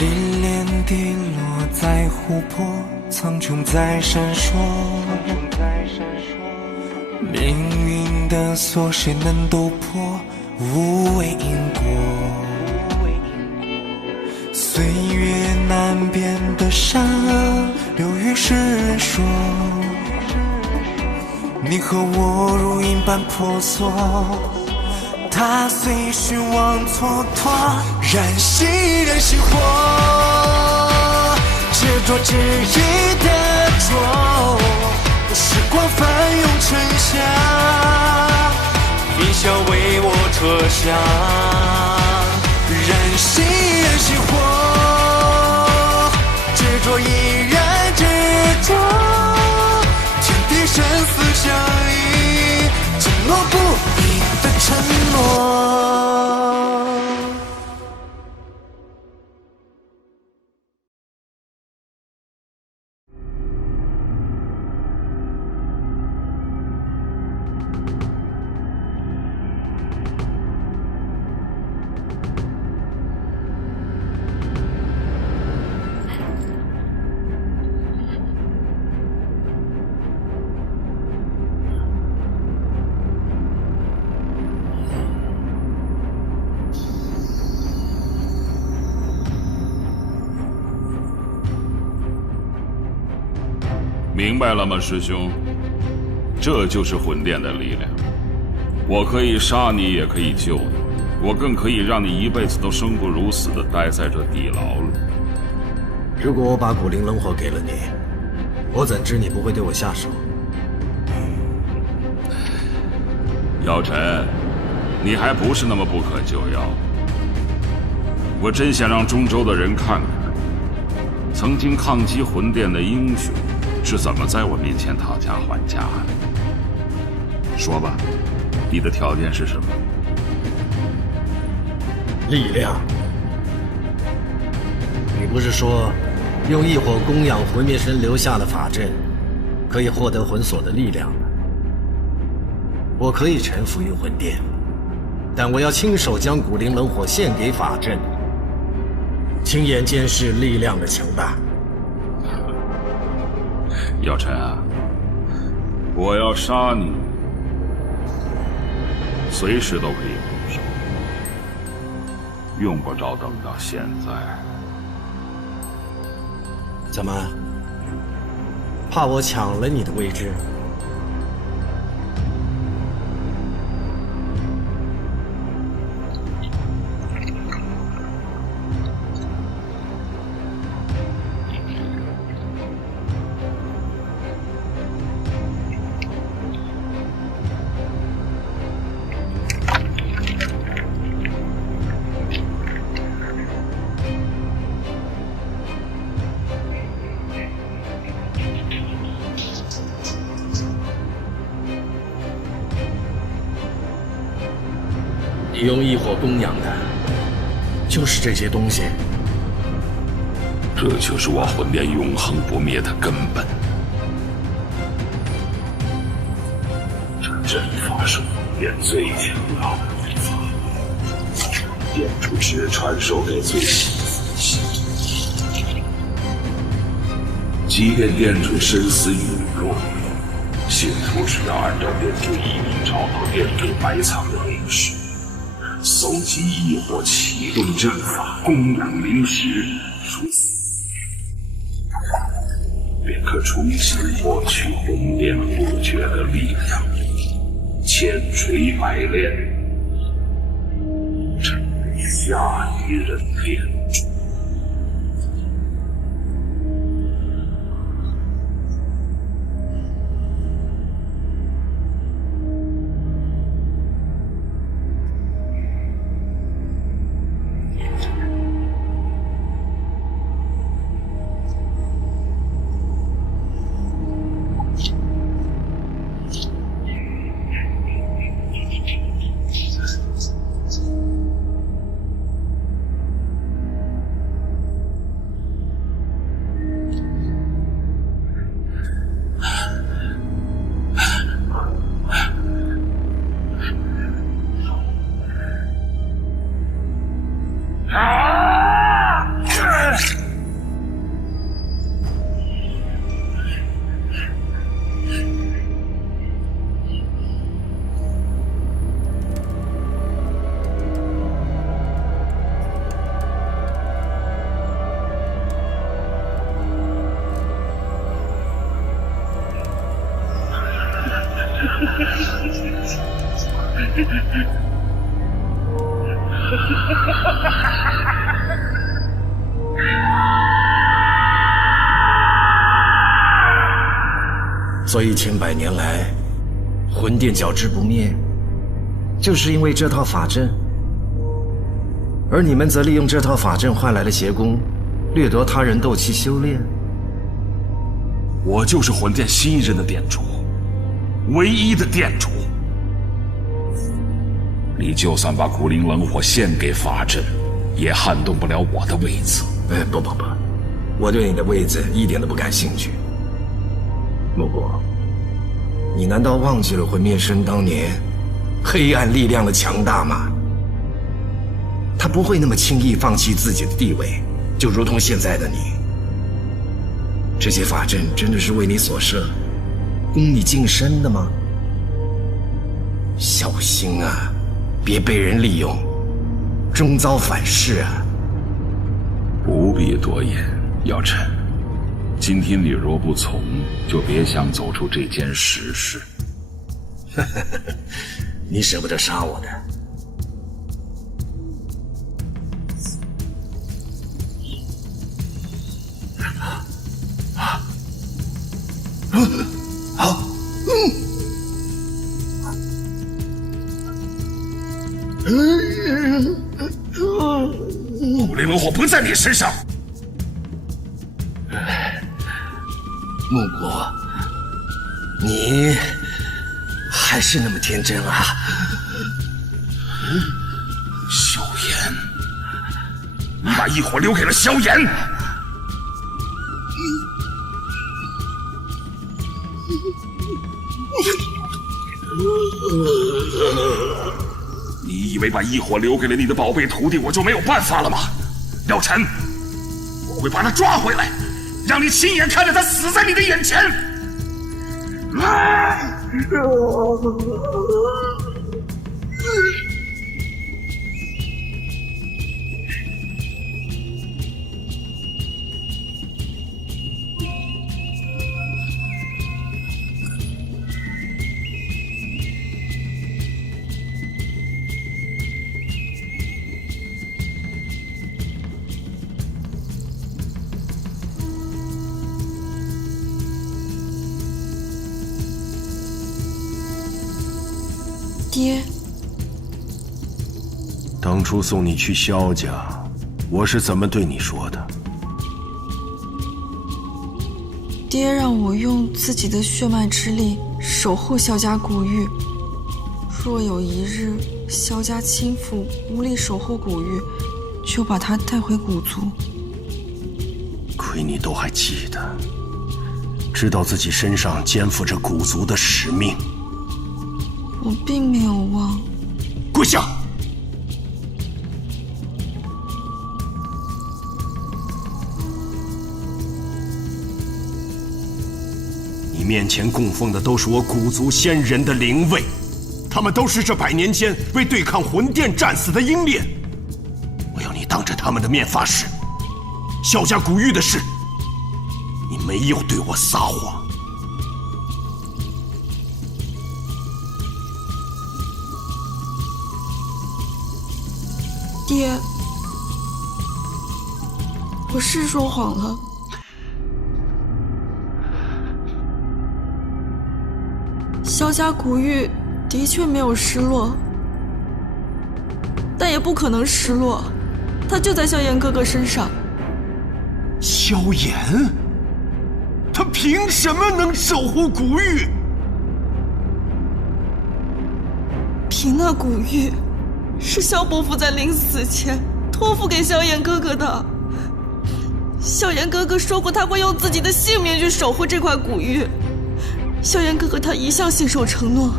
凛冽滴落在湖泊，苍穹在闪烁。命运的锁，谁能斗破？无畏因果。岁月难辨的善恶，流于世人说。你和我如影般婆娑，踏碎虚妄蹉跎，燃熄火，执着执意的捉，时光翻涌成夏，微笑为我撤下，燃熄火，执着依然执着，天地生死相依，承诺不移的承诺。明白了吗，师兄？这就是魂殿的力量。我可以杀你，也可以救你，我更可以让你一辈子都生不如死地待在这地牢里。如果我把古灵冷火给了你，我怎知你不会对我下手？姚晨，你还不是那么不可救药。我真想让中州的人看看，曾经抗击魂殿的英雄是怎么在我面前讨价还价的。说吧，你的条件是什么？力量。你不是说用异火供养魂灭神留下的法阵，可以获得魂锁的力量吗？我可以臣服于魂殿，但我要亲手将古灵冷火献给法阵，亲眼监视力量的强大。姚晨啊，我要杀你，随时都可以动手，用不着等到现在。怎么？怕我抢了你的位置？你用异火供养的，就是这些东西。这就是我魂殿永恒不灭的根本。这阵法是魂殿最强大的阵法，殿主只传授给最细的信徒。即便殿主身死陨落，信徒只要按照殿主遗命找到殿主埋藏的灵石，搜集异火，启动阵法，供养灵石，便可重新获取魂殿不绝的力量，千锤百炼，成为下一任殿主。所以千百年来，魂殿久治不灭，就是因为这套法阵。而你们则利用这套法阵换来了邪功，掠夺他人斗气修炼。我就是魂殿新任的殿主，唯一的殿主。你就算把古灵冷火献给法阵，也撼动不了我的位子。不，我对你的位子一点都不感兴趣。莫果，你难道忘记了魂灭生当年黑暗力量的强大吗？他不会那么轻易放弃自己的地位，就如同现在的你。这些法阵真的是为你所设，供你晋升的吗？小心啊，别被人利用，终遭反噬啊！不必多言，姚晨。今天你若不从，就别想走出这间石室。你舍不得杀我的。好，古灵冷火不在你身上。木果，你还是那么天真啊！萧炎，你把异火留给了萧炎。你以为把异火留给了你的宝贝徒弟，我就没有办法了吗？姚晨，我会把他抓回来，让你亲眼看着他死在你的眼前。爹，当初送你去萧家，我是怎么对你说的？爹让我用自己的血脉之力守护萧家古玉。若有一日萧家亲父无力守护古玉，就把他带回古族。亏你都还记得，知道自己身上肩负着古族的使命。我并没有忘。跪下！你面前供奉的都是我古族先人的灵位，他们都是这100年间为对抗魂殿战死的英烈。我要你当着他们的面发誓，萧家古玉的事，你没有对我撒谎。爹，我是说谎了。萧家古玉的确没有失落，但也不可能失落，他就在萧炎哥哥身上。萧炎？他凭什么能守护古玉？凭那古玉是萧伯父在临死前托付给萧炎哥哥的。萧炎哥哥说过他会用自己的性命去守护这块古玉。萧炎哥哥他一向信守承诺，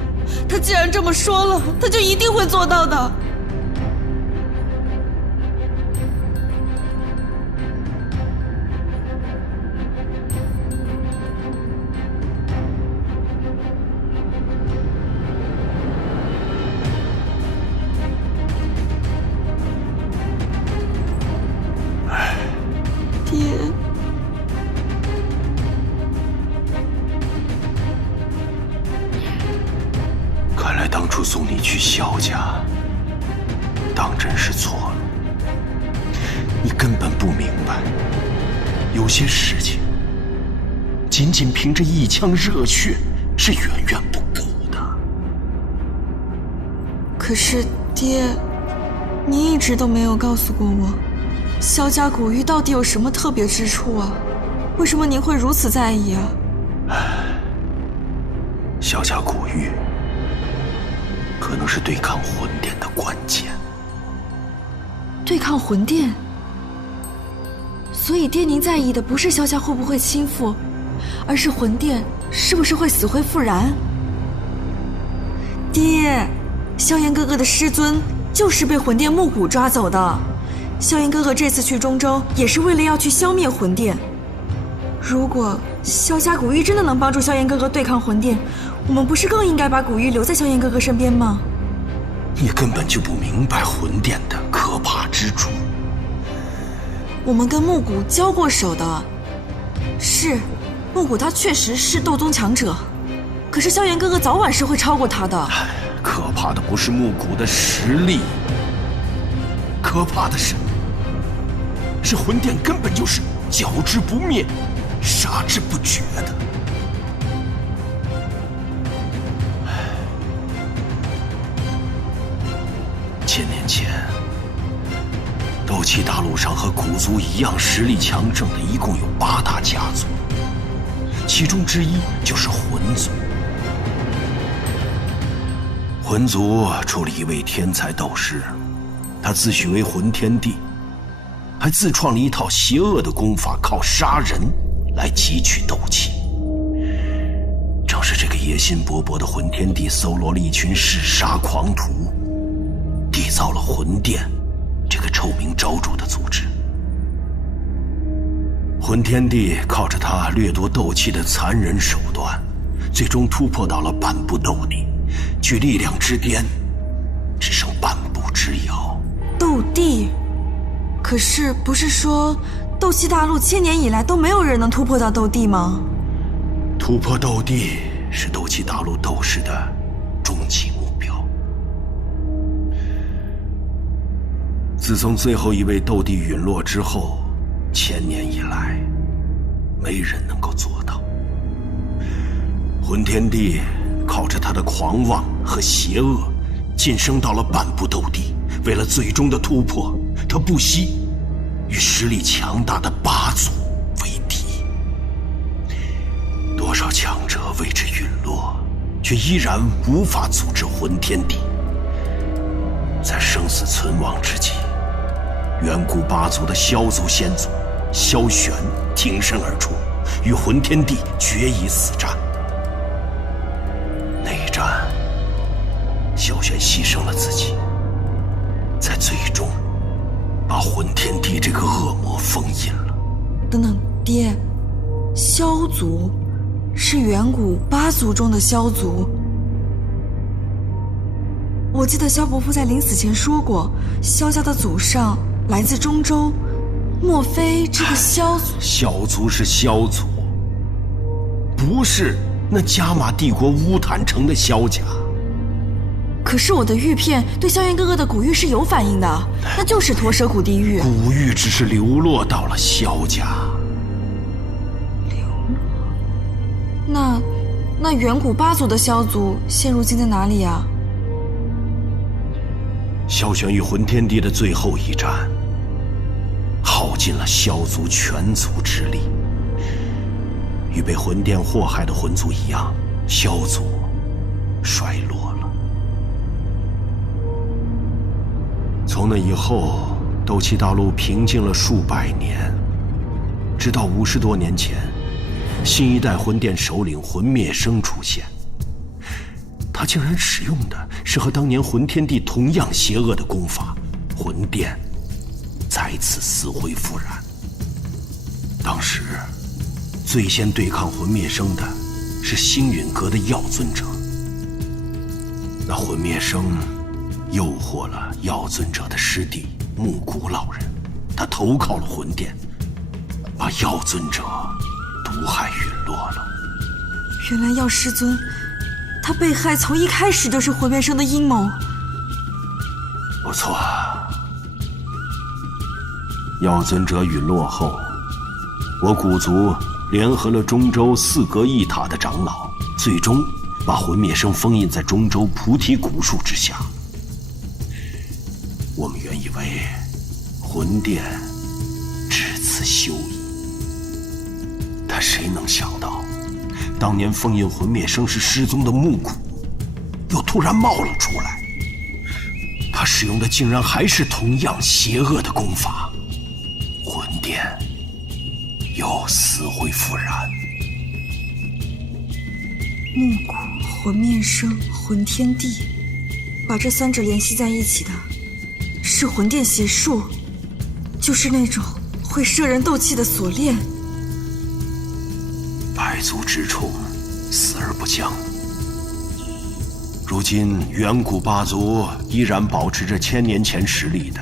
他既然这么说了，他就一定会做到的。爹，看来当初送你去萧家当真是错了。你根本不明白，有些事情仅仅凭着一腔热血是远远不够的。可是爹，你一直都没有告诉过我，萧家古玉到底有什么特别之处啊？为什么您会如此在意啊？萧家古玉可能是对抗魂殿的关键。对抗魂殿？所以爹您在意的不是萧家会不会倾覆，而是魂殿是不是会死灰复燃？爹，萧炎哥哥的师尊就是被魂殿木谷抓走的。萧炎哥哥这次去中州也是为了要去消灭魂殿。如果萧家古玉真的能帮助萧炎哥哥对抗魂殿，我们不是更应该把古玉留在萧炎哥哥身边吗？你根本就不明白魂殿的可怕之处。我们跟木谷交过手的，是木谷他确实是斗宗强者，可是萧炎哥哥早晚是会超过他的。可怕的不是木谷的实力，可怕的是魂殿根本就是剿之不灭，杀之不绝的。千年前，斗气大陆上和古族一样实力强盛的一共有8大家族，其中之一就是魂族。魂族出了一位天才斗士，他自诩为魂天帝，还自创了一套邪恶的功法，靠杀人来汲取斗气。正是这个野心勃勃的魂天帝搜罗了一群嗜杀狂徒，缔造了魂殿这个臭名昭著的组织。魂天帝靠着他掠夺斗气的残忍手段，最终突破到了半步斗帝，距力量之巅只剩半步之遥。斗帝？可是不是说斗气大陆1000年以来都没有人能突破到斗帝吗？突破斗帝是斗气大陆斗士的终极目标。自从最后一位斗帝陨落之后，1000年以来，没人能够做到。魂天帝靠着他的狂妄和邪恶，晋升到了半步斗帝。为了最终的突破，他不惜与实力强大的8族为敌。多少强者为之陨落，却依然无法阻止魂天帝。在生死存亡之际，远古8族的萧族先祖萧玄挺身而出，与魂天帝决一死战。那一战，萧玄牺牲了自己，才最终把魂天帝这个恶魔封印了。等等，爹，萧族是远古8族中的萧族。我记得萧伯父在临死前说过，萧家的祖上来自中州，莫非这个萧族？萧族是萧族，不是那加玛帝国乌坦城的萧家。可是我的玉片对萧炎哥哥的古玉是有反应的，那就是驼蛇谷地狱。古玉只是流落到了萧家。那远古8族的萧族现如今在哪里啊？萧玄与魂天帝的最后一战，耗尽了萧族全族之力。与被魂殿祸害的魂族一样，萧族衰落了。从那以后，斗气大陆平静了数百年，直到50多年前，新一代魂殿首领魂灭生出现。他竟然使用的是和当年魂天帝同样邪恶的功法，魂殿再次死灰复燃。当时最先对抗魂灭生的是星陨阁的药尊者，那魂灭生诱惑了药尊者的师弟木谷老人，他投靠了魂殿，把药尊者毒害陨落了。原来药师尊他被害从一开始就是魂灭生的阴谋。错，药尊者陨落后，我古族联合了中州4阁一塔的长老，最终把魂灭生封印在中州菩提古树之下。我们原以为魂殿至此休矣，但谁能想到，当年封印魂灭生时失踪的木骨，又突然冒了出来。他使用的竟然还是同样邪恶的功法，魂殿又死灰复燃。木骨、魂灭生、魂天地，把这3者联系在一起的，是魂殿邪术，就是那种会摄人斗气的锁链。百足之虫，死而不僵。如今远古8族依然保持着1000年前实力的，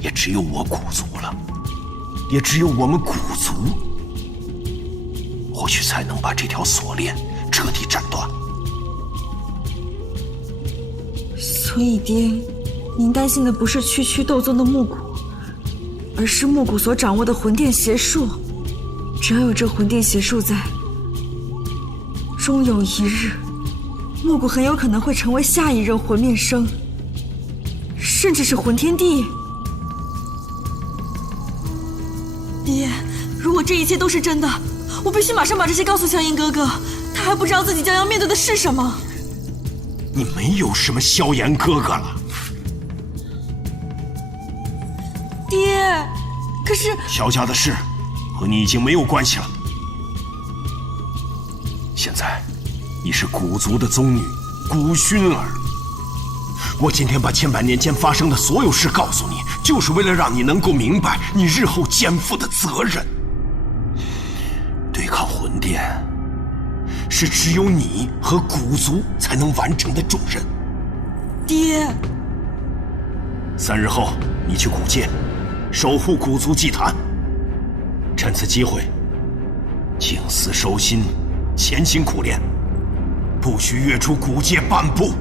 也只有我古族了，也只有我们古族，或许才能把这条锁链彻底斩断。所以爹，您担心的不是区区斗宗的木骨，而是木骨所掌握的魂殿邪术。只要有这魂殿邪术在，终有一日，木骨很有可能会成为下一任魂灭生，甚至是魂天帝。爹，如果这一切都是真的，我必须马上把这些告诉萧炎哥哥，他还不知道自己将要面对的是什么。你没有什么萧炎哥哥了，爹，可是萧家的事和你已经没有关系了。现在你是古族的宗女，古薰儿。我今天把千百年间发生的所有事告诉你，就是为了让你能够明白你日后肩负的责任。对抗魂殿，是只有你和古族才能完成的重任。爹3日后，你去古界，守护古族祭坛。趁此机会，静思收心，潜心苦练，不许跃出古界半步。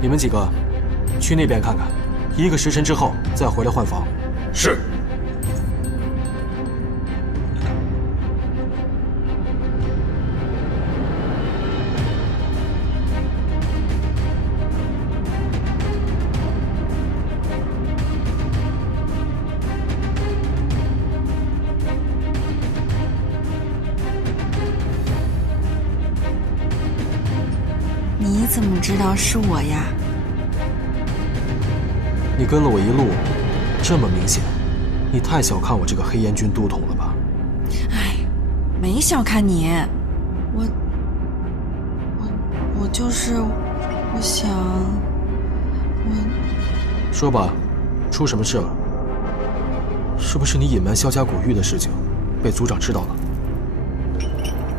你们几个去那边看看，1个时辰之后再回来换房。是。你怎么知道是我呀？你跟了我一路，这么明显，你太小看我这个黑烟军都统了吧？哎，没小看你，我就是我想说吧，出什么事了？是不是你隐瞒萧家古玉的事情，被族长知道了？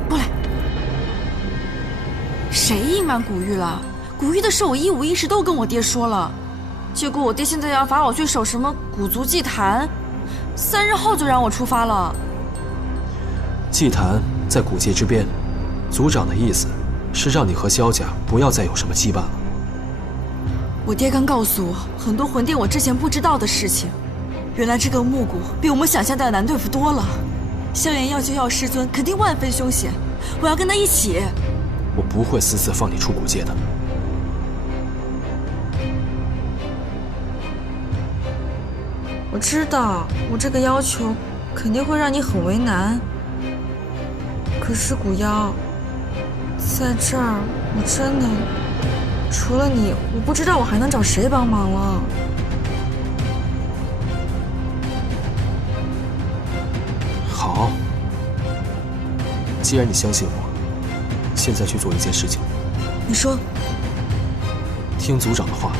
过来。谁隐瞒古玉了？古玉的事我一五一十都跟我爹说了，结果我爹现在要罚我去守什么古族祭坛，3日后就让我出发了。祭坛在古界之边，族长的意思是让你和萧家不要再有什么羁绊了。我爹刚告诉我很多魂殿我之前不知道的事情，原来这个木骨比我们想象的难对付多了。萧炎要救药师尊，肯定万分凶险，我要跟他一起。我不会私自放你出古界的。我知道我这个要求肯定会让你很为难，可是古妖，在这儿我真的除了你，我不知道我还能找谁帮忙了。好，既然你相信我，现在去做一件事情。你说。听族长的话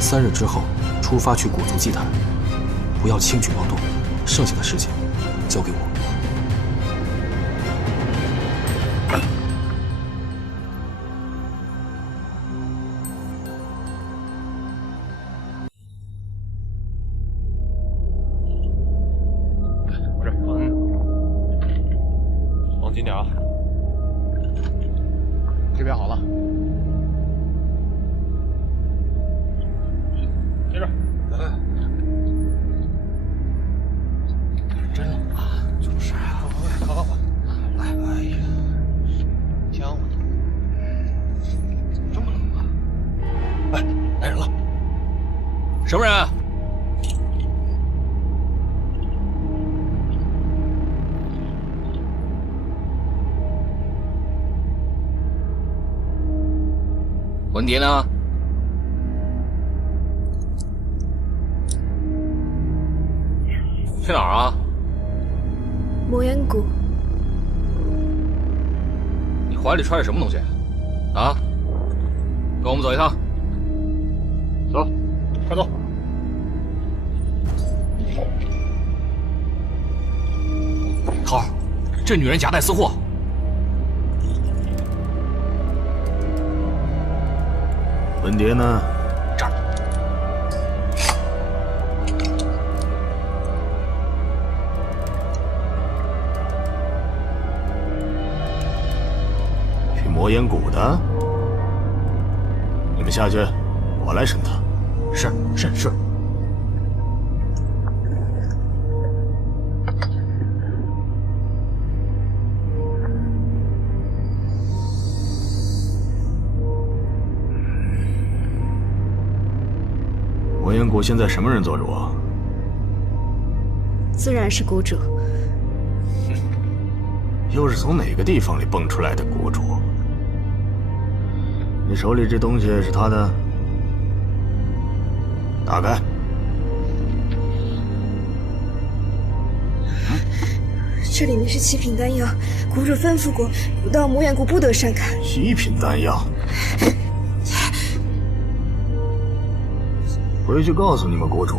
，3日之后出发去古族祭坛，不要轻举妄动，剩下的事情交给我。紧点啊！这边好了，接着。真冷啊！就是啊，靠！来，哎呀，香乎的，怎么这么冷啊？哎，来人了！什么人？文蝶呢？去哪儿啊？魔岩谷。你怀里揣着什么东西？啊？跟我们走一趟。走，快走。头儿，这女人夹带私货。文蝶呢？这儿。去魔岩谷的？你们下去，我来审他。是。魔岩谷现在什么人做主？自然是谷主。又是从哪个地方里蹦出来的谷主？你手里这东西是他的？打开。这里面是7品丹药，谷主吩咐过，古道魔岩谷不得擅砍。7品丹药。回去告诉你们谷主，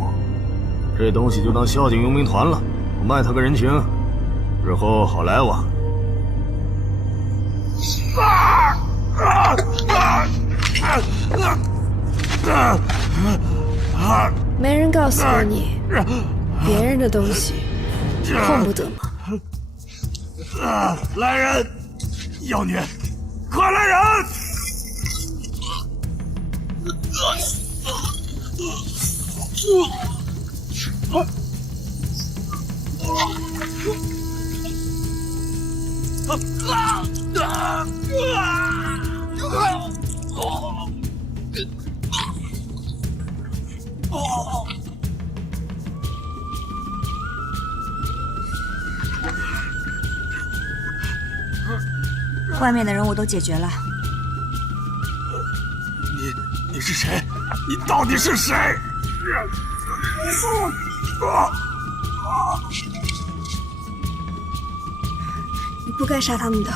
这东西就当孝敬佣兵团了，我卖他个人情，日后好来往。没人告诉过你，别人的东西碰不得吗？来人！妖女，快来人！外面的人我都解决了。你是谁？你到底是谁？你不该杀他们的。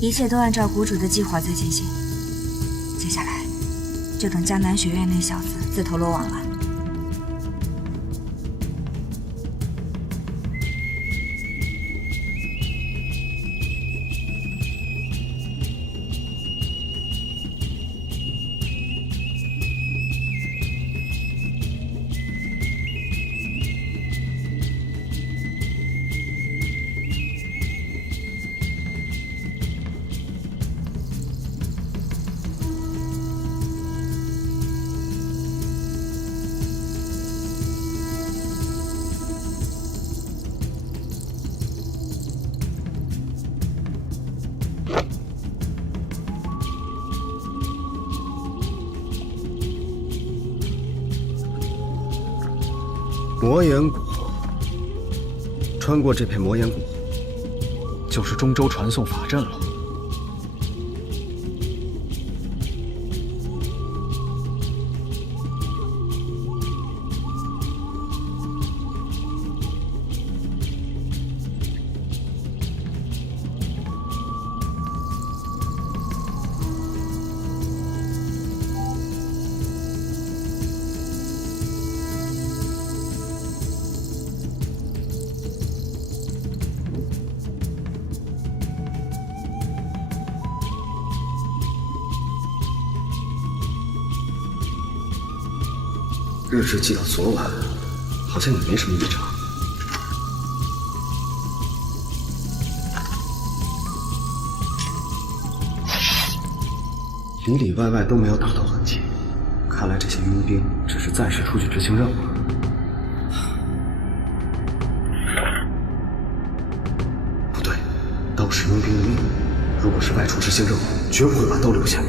一切都按照谷主的计划在进行。接下来，就等江南学院那小子自投罗网了。魔岩谷，穿过这片魔岩谷，就是中州传送法阵了。日志记到昨晚，好像也没什么异常。里里外外都没有打斗痕迹，看来这些佣兵只是暂时出去执行任务。不对，刀是佣兵的命，如果是外出执行任务，绝不会把刀留下。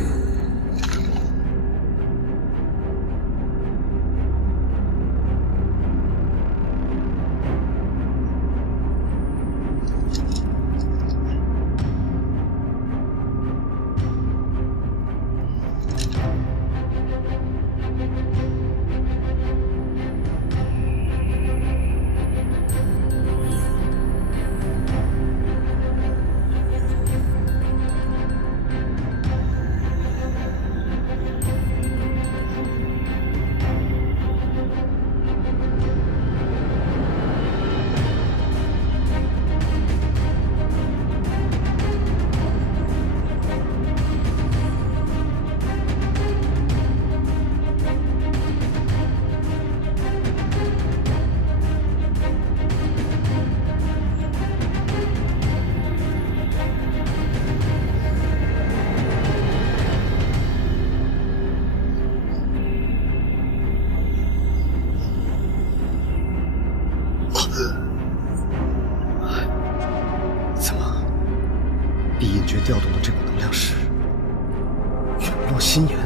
怎么，碧印诀调动的这股能量是陨落心炎？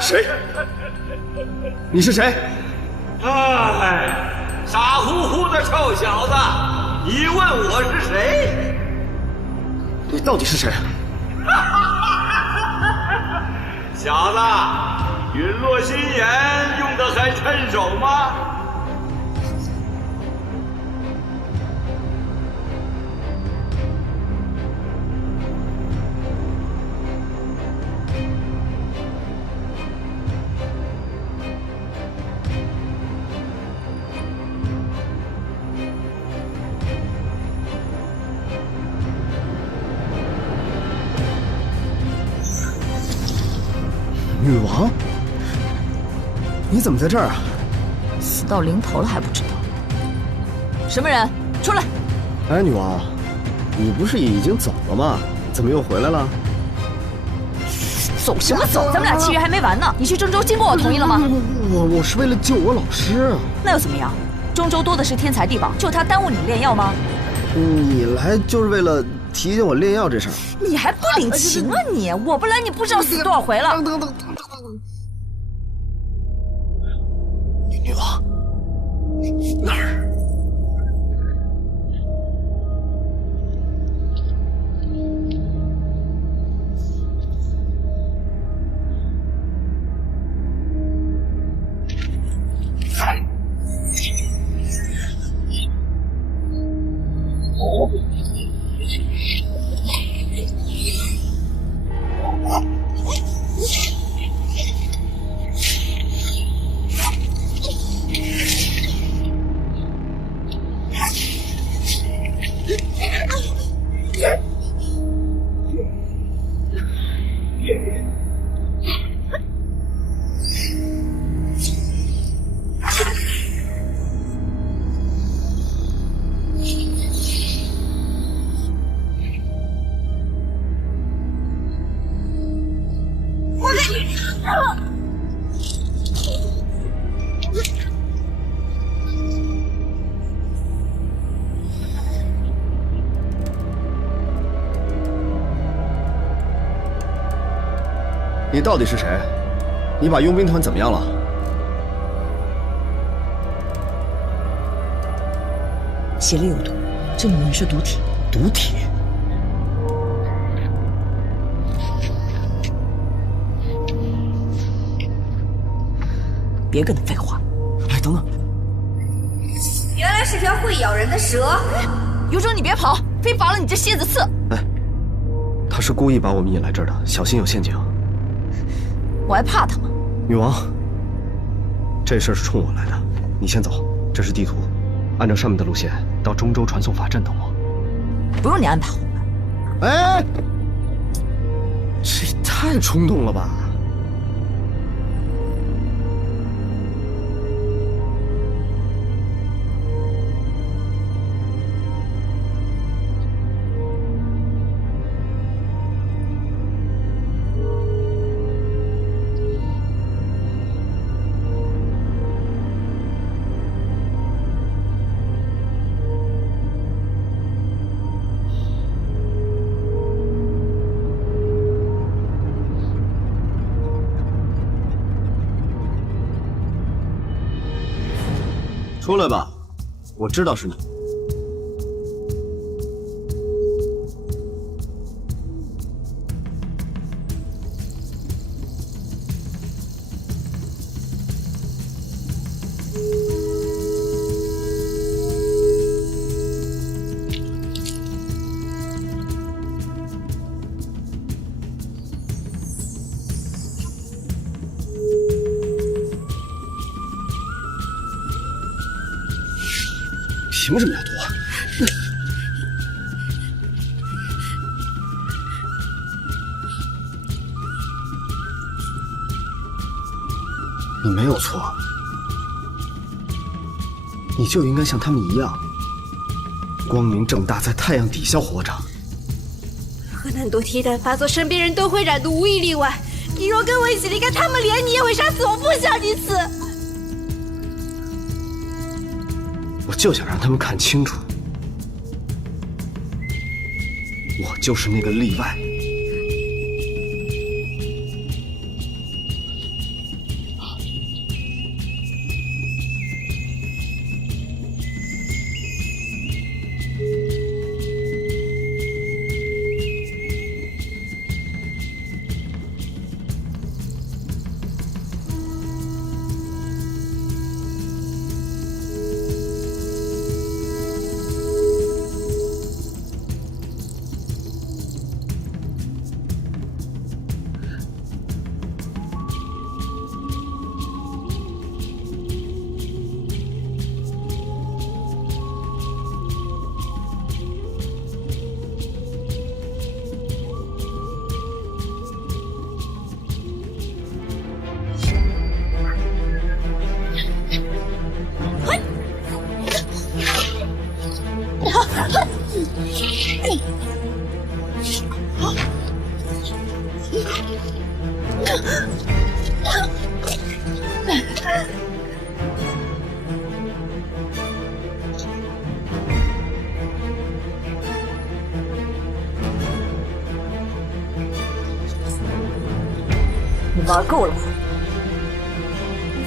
谁？你是谁？哎，傻乎乎的臭小子，你问我是谁？你到底是谁？小子，陨落心炎用得还趁手吗？女王，你怎么在这儿啊？死到临头了还不知道？什么人？出来！哎，女王，你不是已经走了吗？怎么又回来了？走什么走？咱们俩契约还没完呢。你去中州经过我同意了吗？我是为了救我老师。那又怎么样？中州多的是天才地宝，就他耽误你炼药吗？你来就是为了提醒我炼药这事儿？你还不领情啊你！我不来你不知道死多少回了。女王，哪儿？你到底是谁？你把佣兵团怎么样了？血里有毒，这女人是毒体。毒体？别跟他废话。哎，等等，原来是条会咬人的蛇。有种你别跑，非拔了你这蝎子刺！哎，他是故意把我们引来这儿的，小心有陷阱。我还怕他吗？女王，这事儿是冲我来的，你先走，这是地图，按照上面的路线到中州传送法阵等我。不用你安排我们。哎，这也太冲动了吧！出来吧，我知道是你。凭什么要躲？你没有错，你就应该像他们一样，光明正大在太阳底下活着。河南多提旦发作，身边人都会染毒，无一例外。你若跟我一起离开他们，连你也会杀死我，不想你死。我就想让他们看清楚，我就是那个例外。你玩够了。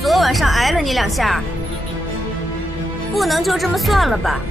昨晚上挨了你2下，不能就这么算了吧？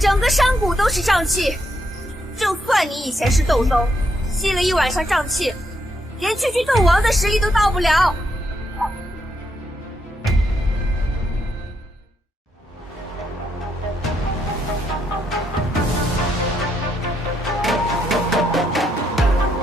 整个山谷都是瘴气，就算你以前是斗宗，吸了1晚上瘴气，连区区斗王的实力都到不了。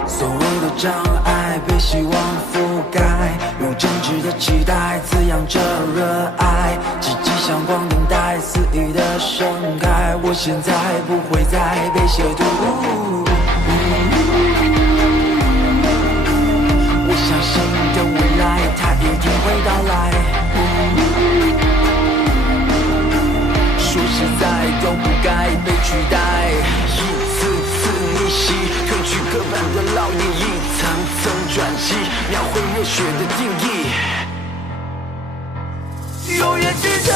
所谓的障碍被希望覆盖，用真挚的期待滋养着热爱，积极向光等待肆意的盛开。我现在不会再被亵渎，我相信的未来它一定会到来。说实在都不该被取代，一次次逆袭，褪去刻板的烙印，一层层转机，描绘热血的定义，永远记得。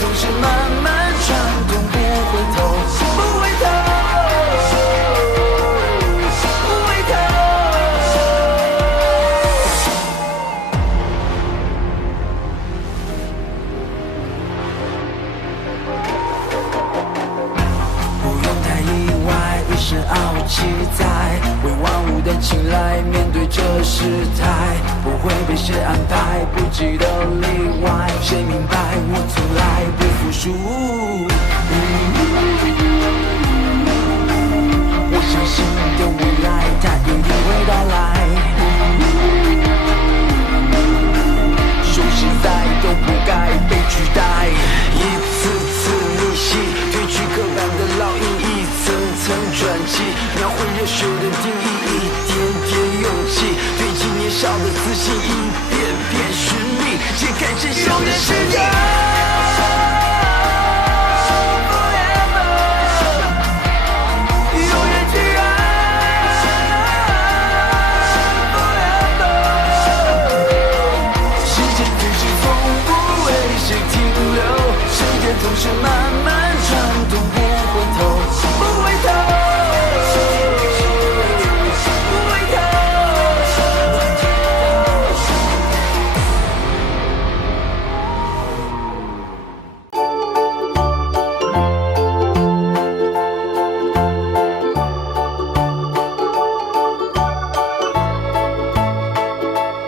总是慢慢转动，不回头。期待，为万物的青睐，面对这时态，不会被谁安排，不记得例外。谁明白我从来不服输？